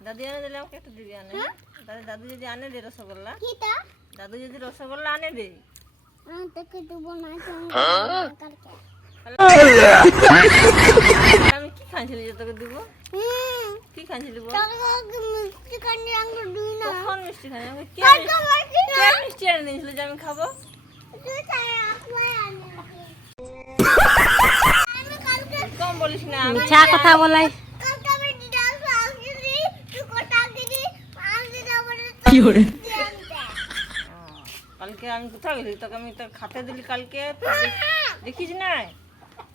দাদু এনে দিলে আমাকে একটু দিবি আনে দাদু যদি আনে দে রসগোল্লা কিটা দাদু যদি রসগোল্লা আনে দে তোকে দেবো না কালকে আমি কি খাইছিলি যে তোকে দিব কি খাইছিলি বল মিষ্টি কান্ডি আঙ্গুর দুই না কখন মিষ্টি খাই আমি কে মিষ্টি এনে দিয়েছিল যে আমি খাবো কম বলিস না মিছা কথা বলাই কালকে আমি কোথাও গেলি তোকে আমি তোকে খাতে দিলি কালকে দেখিস নাই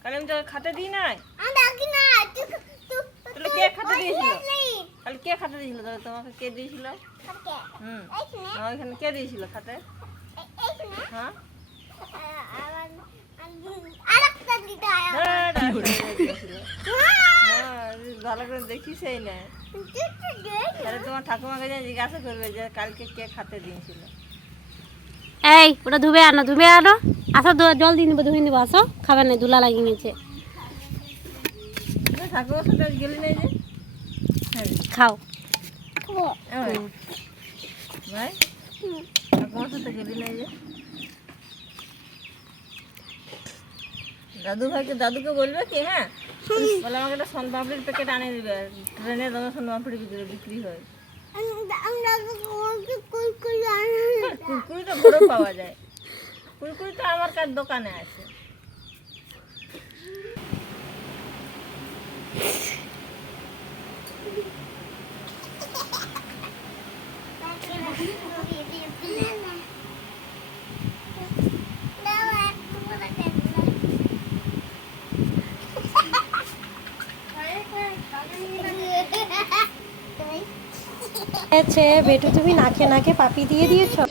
কালকে আমি তোকে খাতে দিই নাই তাহলে কে খাতে দিয়েছিল কালকে কে খাতে দিয়েছিল তাহলে তোমাকে কে দিয়েছিল ওইখানে কে দিয়েছিল খাতে হ্যাঁ ভালো করে দেখিস এই না তাহলে তোমার ঠাকুমাকে জিজ্ঞাসা করবে যে কালকে কে খাতে দিয়েছিল এই ওটা ধুবে আনো আসো জল দিয়ে নিবো ধুয়ে নিবো আসো খাবার নাই ধুলা লাগিয়ে নিয়েছে ঠাকুমার সাথে গেলি নাই যে খাও ভাই ঠাকুমার সাথে গেলি নাই যে দাদুকে বলবে কি হ্যাঁ বলে আমাকে একটা সোনপাপড়ির প্যাকেট আনে দিবে ট্রেনে তোমার সোনপাপড়ি বিক্রি হয় কুরকুরি তো ঘরেও পাওয়া যায় কুরকুরি তো আমার কার দোকানে আছে বেটু তুমি নাকে নাকে পাপি দিয়ে দিয়েছো